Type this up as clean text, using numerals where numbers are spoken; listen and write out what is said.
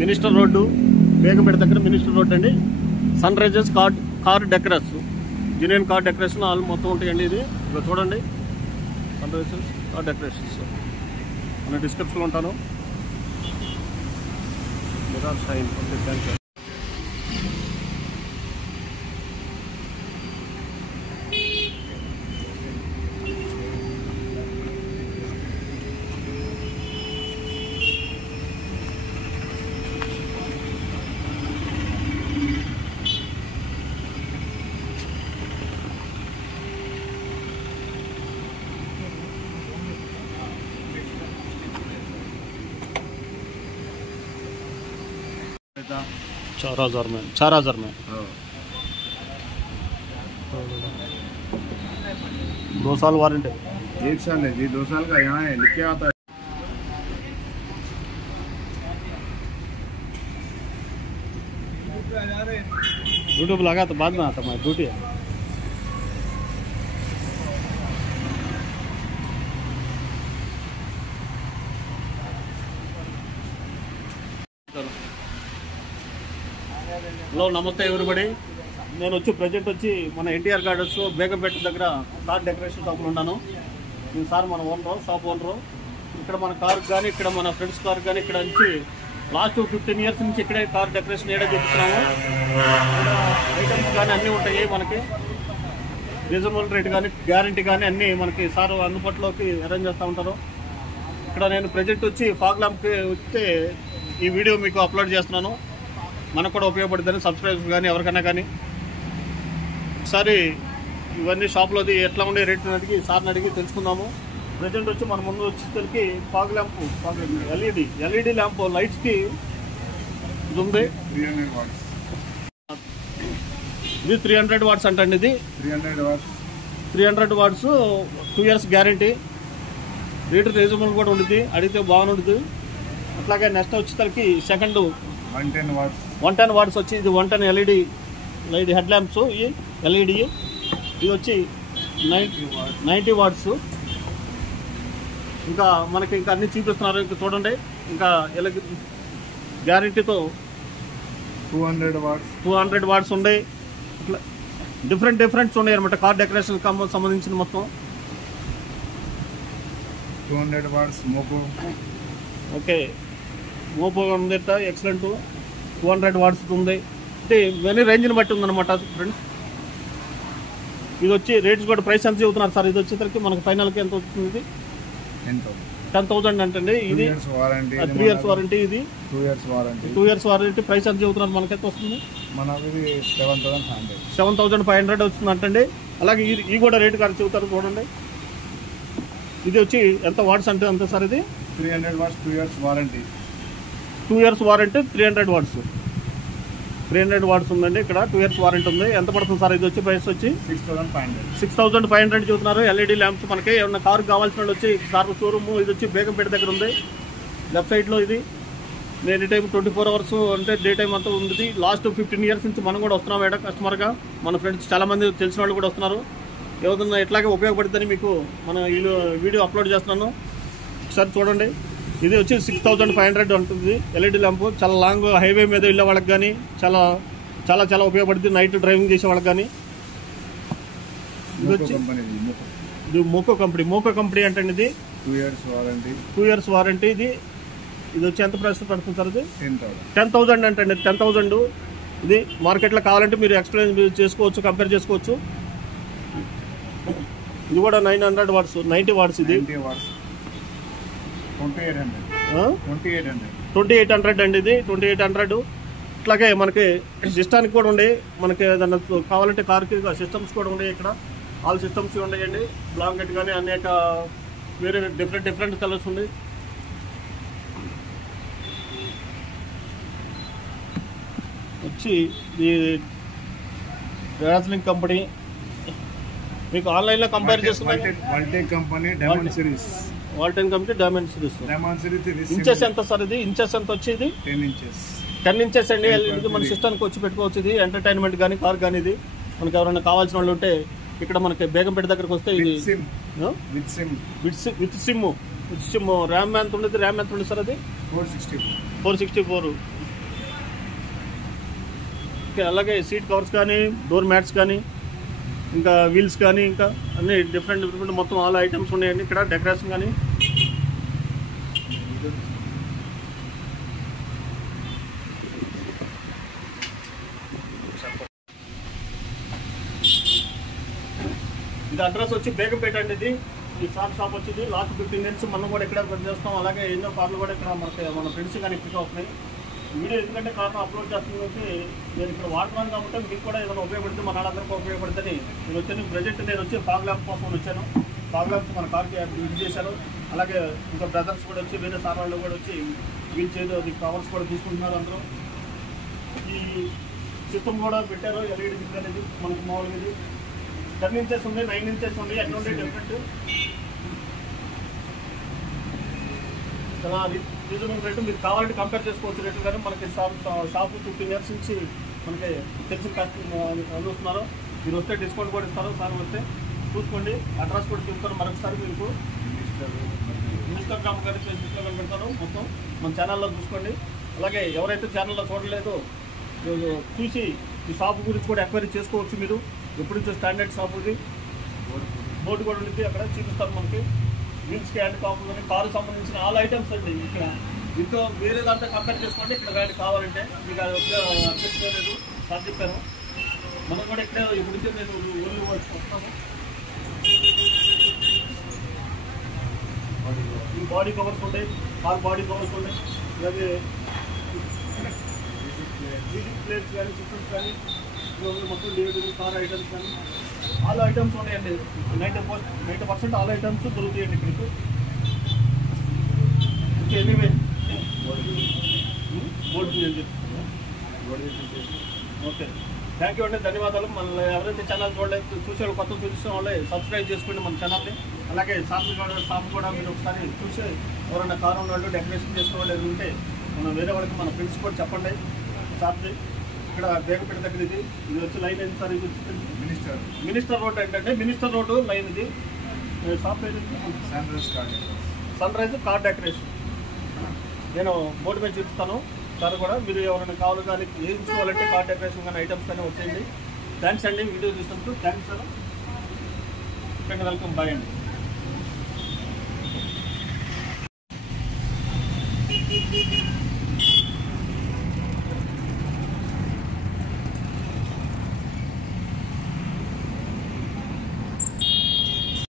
Minister road Begumpet దగ్గర minister road అండి. Sunrisers car decors genuine car decoration all మొత్తం ఉంటాయండి. ఇది ఇక చూడండి, సన్ రైజర్స్ కార్ డెకరేషన్స్ నేను డిస్క్రిప్షన్లో ఉంటాను. Shine okay, thank you. चार हजार में 2 साल वारंटी। 1 साल है जी, 2 साल का यहाँ है, लिख के आता है। यूट्यूब लगा तो बाद में आता, मैं ड्यूटी है। హలో, నమస్తే ఎవరిబడి. నేను వచ్చి ప్రజెంట్ వచ్చి మన ఎన్టీఆర్ గార్డెన్స్ బేగంపేట దగ్గర కార్ డెకరేషన్ షాప్లో ఉన్నాను. నేను సార్ మన ఓనరు, షాప్ ఓనరు. ఇక్కడ మన కార్ కానీ, ఇక్కడ మన ఫ్రెండ్స్ కార్ కానీ, ఇక్కడ నుంచి లాస్ట్ 15 years నుంచి ఇక్కడే కార్ డెకరేషన్ ఏడా చూపిస్తున్నాము. ఐటమ్స్ కానీ అన్నీ ఉంటాయి మనకి, రీజనబుల్ రేట్ కానీ, గ్యారంటీ కానీ అన్నీ మనకి సార్ అందుబాటులోకి అరేంజ్ చేస్తూ ఉంటారు. ఇక్కడ నేను ప్రజెంట్ వచ్చి ఫాగ్ ల్యాంప్కి వస్తే ఈ వీడియో మీకు అప్లోడ్ చేస్తున్నాను. మనకు కూడా ఉపయోగపడుతుంది, సబ్స్క్రైబర్స్ కానీ ఎవరికైనా కానీ. ఒకసారి ఇవన్నీ షాప్లోది ఎట్లా ఉండే రేట్ అడిగి సార్ని అడిగి తెలుసుకుందాము. ప్రజెంట్ వచ్చి మన ముందు వచ్చేసరికి ఫాగ్ ల్యాంప్, ఎల్ఈడి ల్యాంప్ లైట్స్కి ఇది ఉంది. ఇది 300 watts అంటండి. ఇది 300 watts 2 years guarantee. Rate reasonable కూడా ఉంటుంది, అడిగితే బాగుంటుంది. అట్లాగే నెక్స్ట్ వచ్చేసరికి సెకండ్ 110 watts వచ్చి ఇది 110 ఎల్ఈడి లైట్ హెడ్ ల్యాంప్స్. ఈ ఎల్ఈడి ఇది వచ్చి 90 watts. ఇంకా మనకి ఇంకా అన్ని చూపిస్తున్నారు, ఇంకా చూడండి. ఇంకా గ్యారంటీతో 200 watts ఉన్నాయి. ఇట్లా డిఫరెంట్స్ ఉన్నాయి అనమాట కార్ డెకరేషన్ సంబంధించిన మొత్తం. 200 watts మోపో. ఓకే, మోపో ఉంది, ఎక్సలెంట్. 200 watts ఉంది. అంటే ఇవన్నీ రేంజ్ని బట్టి ఉందన్నమాట ఫ్రెండ్స్. ఇది వచ్చి రేట్స్ కూడా ప్రైస్ ఎంత చెబుతున్నారు సార్? ఇది వచ్చేసరికి మనకి ఫైనల్కి ఎంత అవుతుంది? 10,000 అంటండి. ఇది 3 years వారంటీ. ఇది 2 years వారంటీ. ప్రైస్ ఎంత చెబుతున్నారు? మనకి ఎంత వస్తుంది? 7,500 వస్తుంది అంటండి. అలాగే ఇది కూడా రేటు కాదు చెబుతారు, చూడండి. ఇది వచ్చి ఎంత వాట్స్ అంటే అంత సార్? ఇది 300 watts 2 years warranty. 2 years warranty 300 watts. 300 watts ఉందండి. ఇక్కడ 2 years వారంటీ ఉంది. ఎంత పడుతుంది సార్? ఇది వచ్చి ప్రైస్ వచ్చి 6,500 చూస్తున్నారు. ఎల్ఈడి ల్యాంప్స్ మనకి ఏమన్నా కారు కావాల్సిన వాళ్ళు వచ్చి సార్ షోరూమ్ ఇది వచ్చి బేగంపేట దగ్గర ఉంది, లెఫ్ట్ సైడ్లో. ఇది ఎనీ టైం 24 hours అంటే డే టైం అంతా ఉంది. లాస్ట్ 15 years నుంచి మనం కూడా వస్తున్నాం ఇక్కడ కస్టమర్గా. మన ఫ్రెండ్స్ చాలామంది తెలిసిన వాళ్ళు కూడా వస్తున్నారు. ఏదైనా ఎట్లాగే ఉపయోగపడుతుందని మీకు మన వీడియో అప్లోడ్ చేస్తున్నాను. ఒకసారి చూడండి. ఇది వచ్చి 6,500 ఉంటుంది ఎల్ఈడి ల్యాంపు. చాలా లాంగ్ హైవే మీద వెళ్ళే వాళ్ళకి కానీ చాలా చాలా చాలా ఉపయోగపడుతుంది, నైట్ డ్రైవింగ్ చేసే వాళ్ళకి కానీ. ఇది వచ్చి ఇది మోకో కంపెనీ అంటే ఇది 2 years వారంటీ. ఇది వచ్చి ఎంత ప్రైస్ పడుతుంది సార్? ఇది 10,000 అంటే 10,000. ఇది మార్కెట్లో కావాలంటే మీరు ఎక్స్ప్లెయిన్ చేసుకోవచ్చు, కంపేర్ చేసుకోవచ్చు. ఇది కూడా 900 watts 90 watts. ఇది 2800 అండి. ఇది 2800. ఇట్లాగే మనకి సిస్టానికి కూడా ఉండే, మనకి ఏదన్నా కావాలంటే కార్కి సిస్టమ్స్ కూడా ఉండే. ఇక్కడ ఆల్ సిస్టమ్స్ ఉన్నాయండి. బ్లాంకెట్ కానీ అనేక వేరే డిఫరెంట్ కలర్స్ ఉన్నాయి. వచ్చి ఈ డార్జిలింగ్ కంపెనీ మీకు ఆన్లైన్లో కంపేర్ చేసుకుంటే వాల్టెక్ కంపెనీ డైమండ్ సిరీస్. ఇంచెస్ ఎంత సార్? ఇది ఇంచెస్ ఎంత వచ్చి? ఇది 10 inches అండి. ఇది మన సిస్టమ్కి వచ్చి పెట్టుకోవచ్చు. ఇది ఎంటర్టైన్మెంట్ కానీ కార్ కానీ. ఇది మనకి ఎవరైనా కావాల్సిన వాళ్ళు ఉంటే ఇక్కడ మనకి బేగంపేట దగ్గరకు వస్తే ఇది విత్ సిమ్ ర్యామ్ ఎంత ఉండేది? ర్యామ్ ఎంత ఉండేది సార్? అది 464. అలాగే సీట్ కవర్స్ కానీ, డోర్ మ్యాట్స్ కానీ, ఇంకా వీల్స్ కానీ, ఇంకా అన్ని డిఫరెంట్ మొత్తం ఆల్ ఐటమ్స్ ఉన్నాయండి ఇక్కడ. డెకరేషన్ కానీ ఇది అడ్రస్ వచ్చి బేగంపేట అండి. ఇది ఈ షాప్ వచ్చింది లాస్ట్ 15 minutes మనం కూడా ఇక్కడ చేస్తాం. అలాగే ఎన్నో కార్లు కూడా ఇక్కడ మన ఫ్రెండ్స్ కానీ పిక్ అవుతున్నాయి. వీడియో ఎందుకంటే కారణం అప్లోడ్ చేస్తున్నది నేను ఇక్కడ వాడుతున్నాను కాబట్టి మీకు కూడా ఏదైనా ఉపయోగపడితే మన వాళ్ళందరికీ ఉపయోగపడుతుంది. నేను వచ్చాను ప్రజెంట్, నేను వచ్చి ఫాగ్ ల్యాంప్ కోసం వచ్చాను. ఫాగ్ ల్యాంప్స్ మన కార్కి యూజ్ చేశాను. అలాగే ఇంకా బ్రదర్స్ కూడా వచ్చి వేరే సార్ వాళ్ళు కూడా వచ్చి వీల్ చేయదు అది కవర్స్ కూడా తీసుకుంటున్నారు అందరూ. ఈ సిస్టమ్ కూడా పెట్టారు ఎల్ఈడి డిస్ప్లే అనేది మనకు మామూలుగా. ఇది 10 inches ఉంది, 9 inches ఉంది, ఎట్లా ఉండే డిఫరెంట్. చాలా రీజనబుల్ రేటు, మీరు కావాలంటే కంపేర్ చేసుకోవచ్చు రేట్లు. కానీ మనకి షాపు 15 years నుంచి మనకి తెలిసిన కస్టమర్ అందిస్తున్నారు. మీరు వస్తే డిస్కౌంట్ కూడా ఇస్తారు. సార్ వస్తే చూసుకోండి. అడ్రస్ కూడా చూస్తారు మరొకసారి మీకు ఇన్స్టాగ్రామ్ కానీ ఫేస్బుక్లో కానీ పెడతారు. మొత్తం మన ఛానల్లో చూసుకోండి. అలాగే ఎవరైతే ఛానల్లో చూడలేదో చూసి ఈ షాపు గురించి కూడా ఎంక్వైరీ చేసుకోవచ్చు. మీరు ఎప్పటి నుంచో స్టాండర్డ్ షాప్ ఇది, బోర్డు కూడా ఉంది అక్కడ చూపిస్తారు మనకి. వీల్స్కి హ్యాండ్ కాపులు కానీ కారు సంబంధించిన ఆల్ ఐటమ్స్ అండి ఇక్కడ. ఇంకో వేరే దాంట్లో కంపేర్ చేసుకోండి. ఇక్కడ వ్యాన్ కావాలంటే మీకు అది అభ్యర్థించలేదు సార్ చెప్పాను. మనం కూడా ఇక్కడ ఇప్పటికే నేను ఊళ్ళో వస్తాను. ఈ బాడీ కవర్స్ ఉంటాయి, కార్ బాడీ కవర్స్ ఉంటాయి. అలాగే మ్యూజిక్ ప్లేట్స్ కానీ, సిస్టమ్స్ కానీ, మొత్తం డివిడీ కార్ ఐటమ్స్ కానీ ఆల్ ఐటమ్స్ ఉన్నాయండి. 90% ఆల్ ఐటమ్స్ దొరుకుతాయండి మీకు. Okay, anyway okay, thank you అండి, ధన్యవాదాలు. మన ఎవరైతే ఛానల్ చూడలేదు చూసే కొత్త చూసిన వాళ్ళే సబ్స్క్రైబ్ చేసుకోండి మన ఛానల్ని. అలాగే షాప్ కూడా మీరు ఒకసారి చూసి ఎవరైనా కారు ఉన్నవాళ్ళు డెకరేషన్ చేసుకోవాలి ఉంటే మనం వేరే వాళ్ళకి మన ఫ్రెండ్స్ కూడా చెప్పండి. షాప్ది ఇక్కడ బేగంపేట దగ్గర ఇది వచ్చి లైన్ అయింది సార్. ఇది మినిస్టర్ రోడ్ ఏంటంటే మినిస్టర్ రోడ్డు లైన్ ఇది. షాప్ ఏది? Sunrise car decoration. నేను బోర్డు మీద చూపిస్తాను సార్ కూడా. మీరు ఎవరైనా కావాలి కానీ వేయించుకోవాలంటే కార్ డెకరేషన్ కానీ ఐటమ్స్ కానీ వచ్చేయండి. థ్యాంక్స్ అండి వీడియో చూసినందుకు. Thanks sir. వెల్కమ్, బాయ్ అండి.